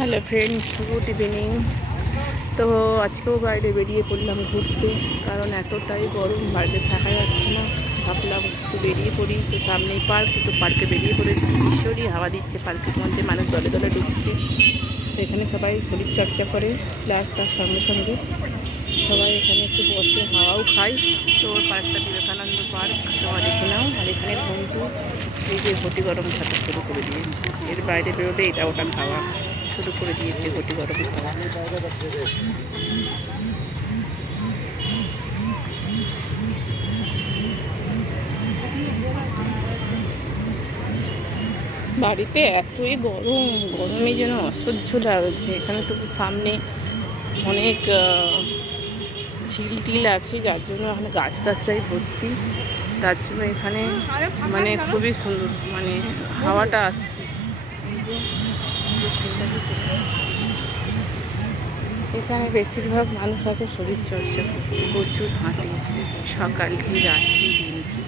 Hello friends good evening তো আজকেও বাইরে বেরিয়ে পড়লাম ঘুরতে, কারণ এতটাই গরম বাইরে থাকা যাচ্ছে না। ভাবলাম একটু বেরিয়ে পড়ি, তো সামনেই পার্ক তো পার্কে বেরিয়ে পড়েছি। ঈশ্বরই হাওয়া দিচ্ছে পার্কের মধ্যে, মানুষ দলে দলে ঢুকছে। এখানে সবাই শরীর চর্চা করে প্লাস তার সঙ্গে সঙ্গে সবাই এখানে একটু বসে হাওয়াও খায়। তো পার্কটা বিবেকানন্দ পার্ক তোমার এখানেও আর এখানে বন্ধু, এই যে ঘটি গরম খাতে শুরু করে দিয়েছে। এর বাইরে বেরোলে এটা ওটা খাওয়া শুরু করে দিয়েছে ঘটি গরম খাওয়া বাড়িতে এতই গরম গরমে যেন অসহ্য লাগছে এখানে তো সামনে অনেক ঝিল টিল আছে, যার জন্য এখানে গাছ গাছটাই ভর্তি। তার জন্য এখানে মানে খুবই সুন্দর মানে হাওয়াটা আসছে। এখানে বেশিরভাগ মানুষ আছে শরীর চর্চা প্রচুর হাঁটে সকাল কি রাত কি? দিন কি।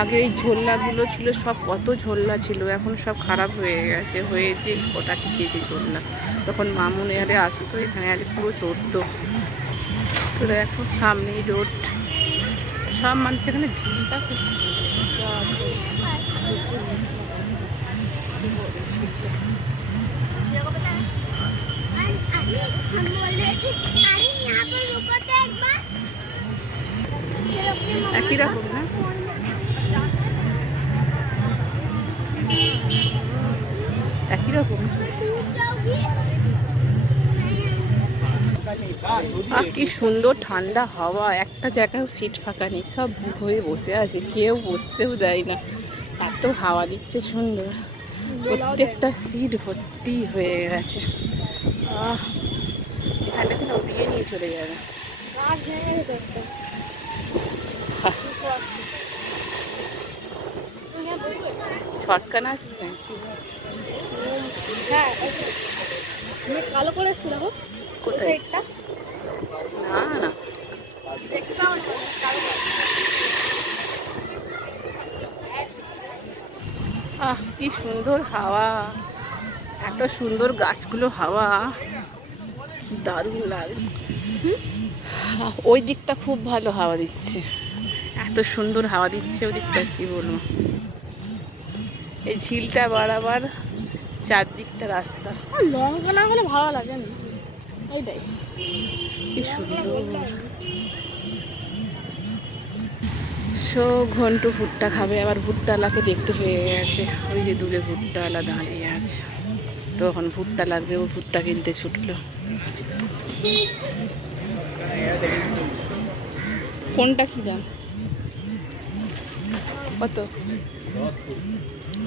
আগে এই ঝোল্লাগুলো ছিল সব কত ঝোল্লা ছিল এখন সব খারাপ হয়ে গেছে হয়েছে ওটা টিকেছে ঝোল্লা তখন মামুন এখানে আসতো এখানে আরে পুরো চড়তো তো দেখো সামনেই রোড। সব মানুষ এখানে ঝিলটা খুব हम बोल रहे थे अरे यहाँ पर रुको तो एक बार फिर अपने मम्मा একই রকম না একই রকম डूब जाओगी আর কি সুন্দর ঠান্ডা হাওয়া একটা জায়গায় সিট ফাঁকা নেই সব বুক হয়ে বসে আছে কেউ বসতেও দেয় না এত হাওয়া দিচ্ছে সুন্দর প্রত্যেকটা সিট ভর্তি হয়ে গেছে আহ চলে যাবে। না না। আহ কি সুন্দর হাওয়া। এত সুন্দর গাছগুলো হাওয়া। দারুণ লাগে ওই দিকটা খুব ভালো হাওয়া দিচ্ছে। এত সুন্দর হাওয়া দিচ্ছে ওই দিকটা কি বলব? এই ঝিলটা বাড়াবার চারদিকটা রাস্তা। লঙ্কা না হলে ভালো লাগে না। এইটাই কি সুন্দর। সো ঘন্টু ভুট্টা খাবে আবার ভুট্টালাকে দেখতে পেয়ে গেছে। ওই যে দূরে ভুট্টালা দাঁড়িয়ে আছে। তখন ভুট্টা লাগবে ও ভুট্টা কিনতে ছুটলো। কোনটা কি দাম? কত?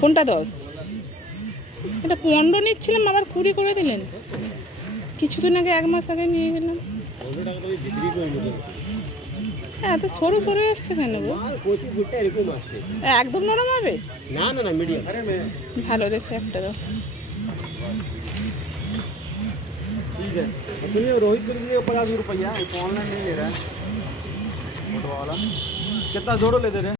কোনটা দশ? এটা পনেরো নিচ্ছিলাম আবার কুড়ি করে দিলেন। কিছুদিন আগে এক মাস আগে নিয়ে গেলাম। হ্যাঁ এত সরু সরু এসছে কেন গো? আসছে একদম নরম হবে? না না না মিডিয়াম ভালো দেখে একটা দাও। ठीक है। सुनिए रोहित को लिए पचास रुपया ऑनलाइन नहीं ले रहा है। कितना जोड़ो ले दे रहे